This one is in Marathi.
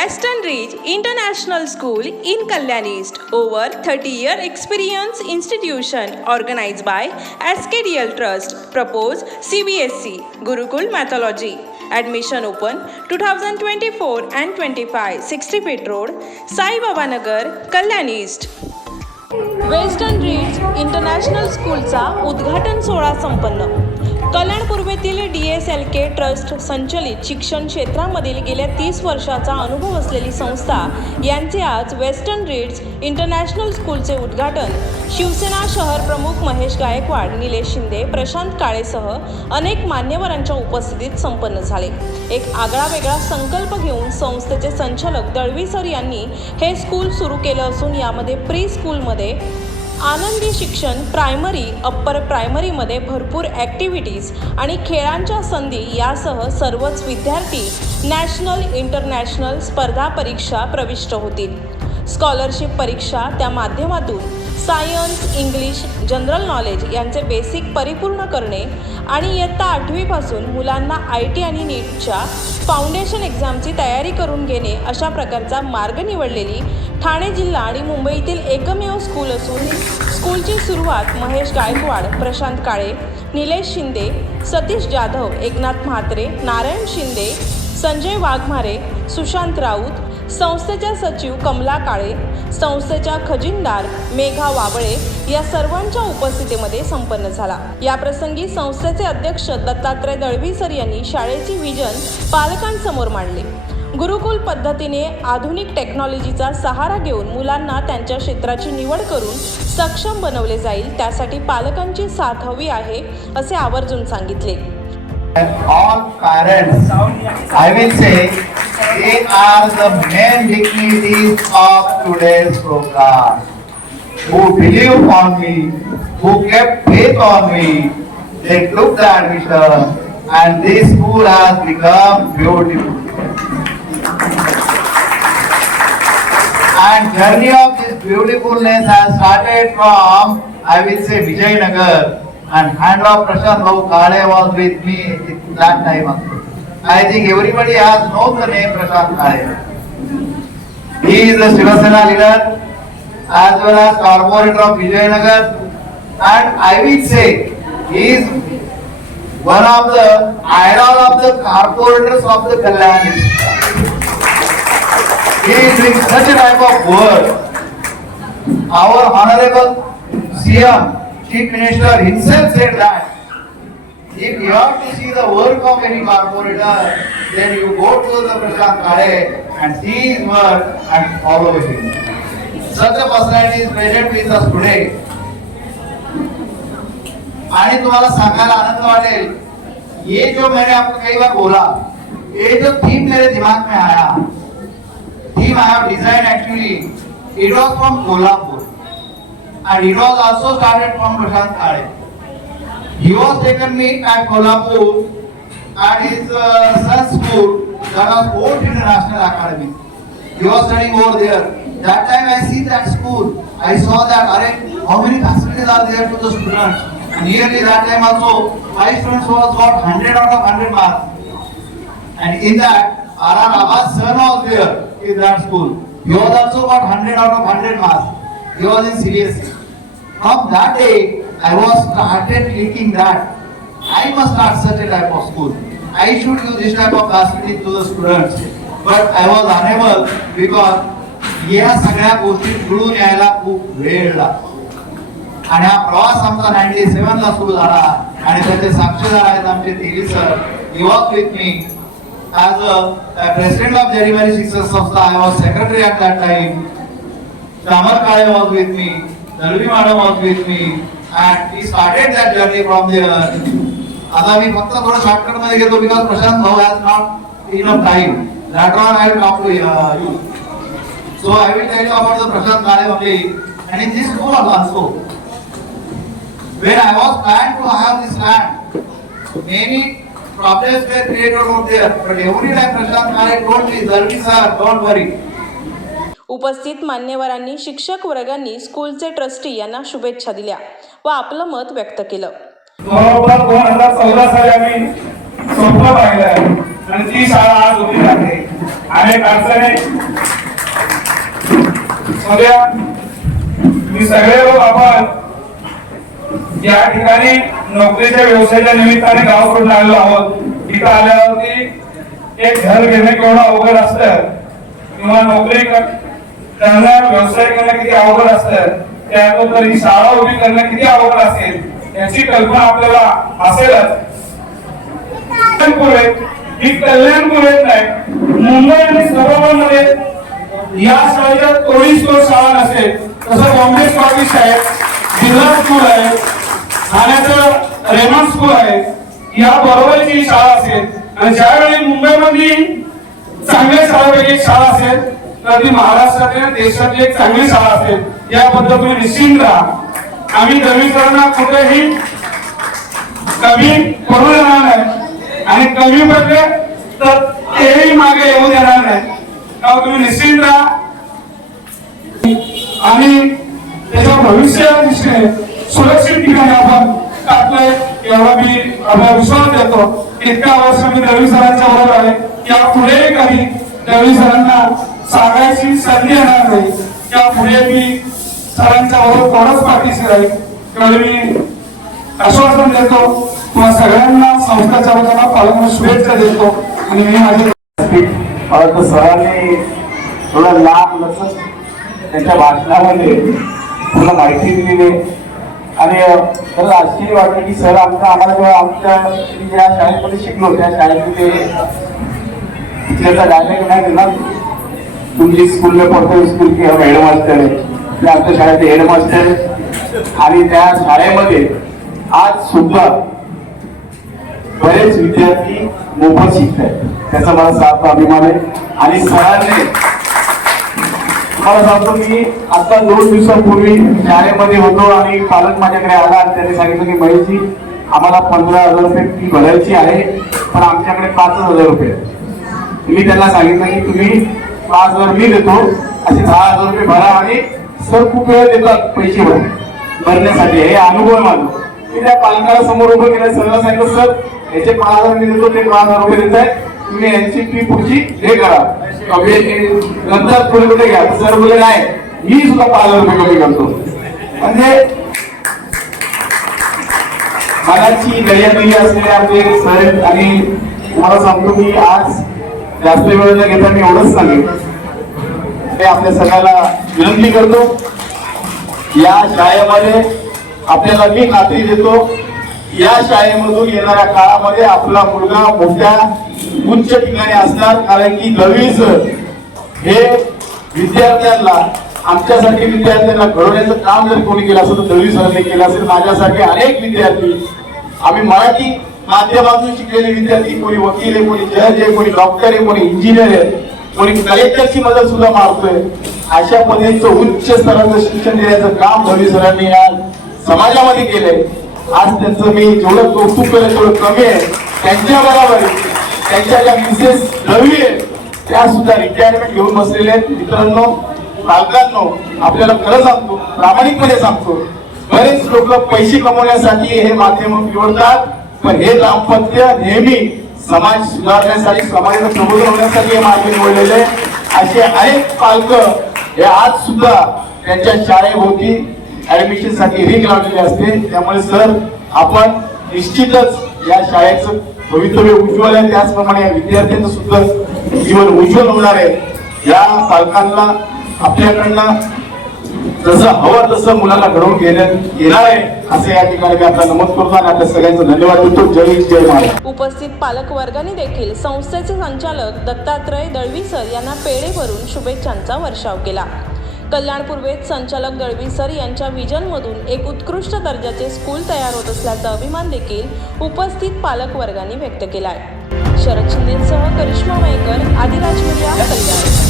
Western Ridge International School in Kalyan East. Over 30 year experience institution organized by SKDL Trust. Propose CBSC Gurukul Mythology. Admission open 2024 and 25 60 feet road Sai Baba Nagar Kalyan East. Western Ritz international स्कूलचा उद्घाटन सोहळा संपन्न Kalyan पूर्वेतील D S L K trust संचलित शिक्षण क्षेत्रामधील गेल्या तीस वर्षाचा अनुभव असलेली संस्था यांचे आज वेस्टर्न रीड्स इंटरनॅशनल स्कूलचे उद्घाटन. शिवसेना शहर प्रमुख महेश गायकवाड निलेश शिंदे प्रशांत काळेसह अनेक मान्यवरांच्या उपस्थितीत संपन्न झाले. एक आगळा वेगळा संकल्प घेऊन संस्थेचे संचालक दळवी सर यांनी हे स्कूल सुरू केलं असून यामध्ये प्री स्कूलमध्ये आनंदी शिक्षण प्रायमरी अप्पर प्रायमरीमध्ये भरपूर ॲक्टिव्हिटीज आणि खेळांच्या संधी यासह सर्वच विद्यार्थी नॅशनल इंटरनॅशनल स्पर्धा परीक्षा प्रविष्ट होतील. स्कॉलरशिप परीक्षा त्या माध्यमातून सायन्स इंग्लिश जनरल नॉलेज यांचे बेसिक परिपूर्ण करणे आणि इयत्ता आठवीपासून मुलांना आय टी आणि नीटच्या फाउंडेशन एक्झामची तयारी करून घेणे अशा प्रकारचा मार्ग निवडलेली ठाणे जिल्हा आणि मुंबईतील एकमेव स्कूल असून स्कूलची सुरुवात महेश गायकवाड प्रशांत काळे निलेश शिंदे सतीश जाधव एकनाथ म्हात्रे नारायण शिंदे संजय वाघमारे सुशांत राऊत संस्थेच्या सचिव कमला काळे संस्थेच्या खजिनदार मेघा वाबळे या सर्वांच्या उपस्थितीमध्ये संपन्न झाला. या प्रसंगी संस्थेचे अध्यक्ष दत्तात्रय दळवीसर यांनी शाळेची विजन पालकांसमोर मांडले. गुरुकुल पद्धतीने आधुनिक टेक्नॉलॉजीचा सहारा घेऊन मुलांना त्यांच्या क्षेत्राची निवड करून सक्षम बनवले जाईल त्यासाठी पालकांची साथ हवी आहे असे आवर्जून सांगितले. All parents, I will say, they are the main dignitaries of today's program. Who believed on me, who kept faith on me, they took the admission and this school has become beautiful. And journey of this beautifulness has started from, I will say, Vijayanagar. And hand off Prashant Babu Kale was with me at that time also. I think everybody has known the name Prashant Kale. He is the Shiva Sena leader as well as corporator of Vijayanagar. And I will say, he is one of the idol of the corporators of the kalyan He is doing such a type of work. Our honorable CM, Chief Minister himself said that if you have to see the work of any corporator, then you go to the Prashant Kale and see his work and follow him. Such a personality is present with us today. आणि तुम्हाला सांगायला आनंद वाटेल ये जो मैंने आपको कई बार बोला ये जो थीम मेरे दिमाग में आया theme I have designed actually, it was from Kolhapur. And it was also started from Prashant Kale. He was taken me at Kolhapur at his uh, son's school, that was Port International Academy. He was studying over there. That time I see that school, I saw that, are how many facilities are there to the students? And nearly that time also, five students was got 100 out of 100 marks. And in that, R.R. Abbas' son was there in that school. He was also got 100 out of 100 marks. He was in serious. From that day, I was started thinking that I must start such a type of school. I should give this type of facility to the students. But I was unable because या सगळ्या गोष्टी जुळून यायला खूप वेळ लागतो आणि हा प्रवास आमचा नाईन्टी सेव्हन ला सुरू झाला आणि त्याचे साक्षीदार आहेत आमचे Teli sir he was with me as a president of of शिक्षण संस्था I was secretary secretary that time time. Was with me, Dalvi madam was with me, and we started that journey from there. आता मी फक्त थोडं शॉर्टकटमध्ये घेतो बिकॉज प्रशांत भाऊ has not enough time that one I talk to you so I will tell you about the Prashant Kale only and in this school also, when I was planned to have this land, many problems were created out there. But every time Prashant Kale told me, Zarvi sir, don't worry. उपस्थित मान्यवरांनी शिक्षक वर्गांनी स्कूलचे ट्रस्टी यांना शुभेच्छा दिल्या व आपलं मत व्यक्त केलं. दोन हजार चौदा साली आम्ही स्वप्न पाहिलं आणि ती शाळा आज उभी राहते. अनेक अडचणी मी सगळे लोक आपण या ठिकाणी नोकरीच्या व्यवसायाच्या निमित्ताने गावाकडून आलेलो आहोत. इथं आल्यावरती एक घर घेणं केवढं अवघड असतं. किंवा नोकरी त्यांना व्यवसाय करणं किती अवघड असतं त्यानंतर ही शाळा उभी करणं किती अवघड असेल याची कल्पना आपल्याला असेलच. ही कल्याणपूर येत नाही. मुंबई आणि सरोवरमध्ये या शाळेच्या तोडीस तोड शाळा नसेल तसं बॉम्बे स्कॉटिश आहे जिल्हा स्कूल आहे ठाण्याचं रेमन स्कूल आहे या बरोबरची ही शाळा असेल. आणि ज्यावेळी मुंबईमधली चांगल्या शाळापैकी शाळा असेल तर ती महाराष्ट्रातली देशातली एक चांगली शाळा असेल. याबद्दल तुम्ही निश्चिंत राहा. आम्ही दवीकरांना कुठेही कमी करू देणार नाही. आणि कमी पडले तर तेही मागे येऊ देणार नाही. तेव्हा तुम्ही निश्चिंत राहा. आणि त्याच्या भविष्या दृष्टीने सुरक्षित ठिकाणी आपण टाकलंय. एवढा मी आपला विश्वास देतो. इतका वर्ष मी रवी सरांच्या बरोबर आहे. या पुढेही काही रवी सरांना सांगायची संधी येणार नाही. किंवा पुढे मी सरांच्या बरोबर थोडंच पाठीशी राहील. एवढं मी आश्वासन देतो किंवा सगळ्यांना संस्था वतीनं पालकांना शुभेच्छा देतो. आणि मी माझे परंतु सरांनी थोडं लांब लचक त्यांच्या भाषणामध्ये पूर्ण माहिती दिली आणि खरंच आश्चर्य वाटलं की सर आमचा आम्हाला जेव्हा आमच्या ज्या शाळेमध्ये शिकलो त्या शाळेमध्ये त्याचा डायरेक्ट नाही दिला तुमची स्कूल में पढ़ते स्कूल की हम हेडमास्टर आहे ते आमच्या शाळेचे हेडमास्टर आहे. आणि त्या शाळेमध्ये आज सुद्धा बरेच विद्यार्थी मोफत शिकत आहेत त्याचा मला सार्थ अभिमान आहे. आणि सरांनी मला सांगतो मी आता दोन दिवसापूर्वी शाळेमध्ये होतो आणि पालक माझ्याकडे आला आणि त्याने सांगितलं की महेशजी आम्हाला पंधरा हजार रुपये फी भरायची आहे पण आमच्याकडे पाच हजार रुपये मी त्यांना सांगितलं की तुम्ही पाच हजार मी देतो. असे दहा हजार रुपये भरा आणि सर खूप वेळ देतात पैसे भर भरण्यासाठी. हे अनुभव माझं. मी त्या पालकाला समोर उभं केलं सरला सांगितलं सर याचे पाच हजार मी देतो. ते पाच हजार रुपये देत आहे. तुम्ही यांची फी पुढची हे करा. म्हणजे नंतर पुढे कुठे घ्या? सर बोलले नाही. मी सुद्धा पाच हजार रुपये कमी करतो. म्हणजे मनाची गळ्यातली असलेले आपले सर आणि तुम्हाला सांगतो की आज जास्त वेळ न घेता मी एवढंच सांगेन. ते आपल्या सगळ्याला विनंती करतो या शाळेमध्ये आपल्याला मी खात्री देतो या शाळेमधून येणाऱ्या काळामध्ये आपला मुलगा मोठ्या उच्च ठिकाणी असणार कारण की दहावी सर हे विद्यार्थ्यांना आमच्यासाठी विद्यार्थ्यांना घडवण्याचं काम जर कोणी केलं असेल तर दहावी सरांनी केलं असेल. माझ्यासारखे अनेक विद्यार्थी आम्ही मराठी माध्यमातून शिकलेले विद्यार्थी कोणी वकील आहे कोणी जज आहे कोणी डॉक्टर आहे कोणी इंजिनियर आहे कोणी कलेक्टरची मदत सुद्धा मारतोय अशा पद्धतीचं उच्च स्तराचं शिक्षण देण्याचं काम भवी सरांनी आज समाजामध्ये केलंय. आज त्यांचं मी जेवढं कौतुक केलं तेवढं कमी आहे. त्यांच्या बरोबर त्यांच्या ज्या मिसेस रवी आहे त्या सुद्धा रिटायरमेंट घेऊन बसलेले आहेत. मित्रांनो पालकांनो आपल्याला खरं सांगतो प्रामाणिकपणे सांगतो. बरेच लोक पैसे कमवण्यासाठी हे माध्यम निवडतात. पण हे दाम्पत्य नेहमी समाज सुधारण्यासाठी समाजाचं प्रबोधन होण्यासाठी हे मार्ग निवडलेले असे अनेक पालक हे आज सुद्धा त्यांच्या शाळेभोवती ऍडमिशनसाठी रिंग लावलेली असते. त्यामुळे सर आपण निश्चितच या शाळेचं भवितव्य उज्ज्वल आहे. त्याचप्रमाणे या विद्यार्थ्यांचं सुद्धा जीवन उज्ज्वल होणार आहे. या पालकांना आपल्याकडनं जसं हवं तसं मुलाला घडवून घेण्यात येणार आहे असं या ठिकाणी मी आपला नमूद करतो आणि आपल्या सगळ्यांचा धन्यवाद देतो जय जय महाराज उपस्थित पालक वर्गाने देखील संस्थेचे संचालक दत्तात्रय दळवी सर यांना पेढे भरून शुभेच्छांचा वर्षाव केला. कल्याण पूर्वेत संचालक दळवी सर यांच्या विजनमधून एक उत्कृष्ट दर्जाचे स्कूल तयार होत असल्याचा अभिमान देखील उपस्थित पालक वर्गाने व्यक्त केला आहे शरद शिंदेसह करिश्मा मयेकर आदिराज मीडिया कल्याण.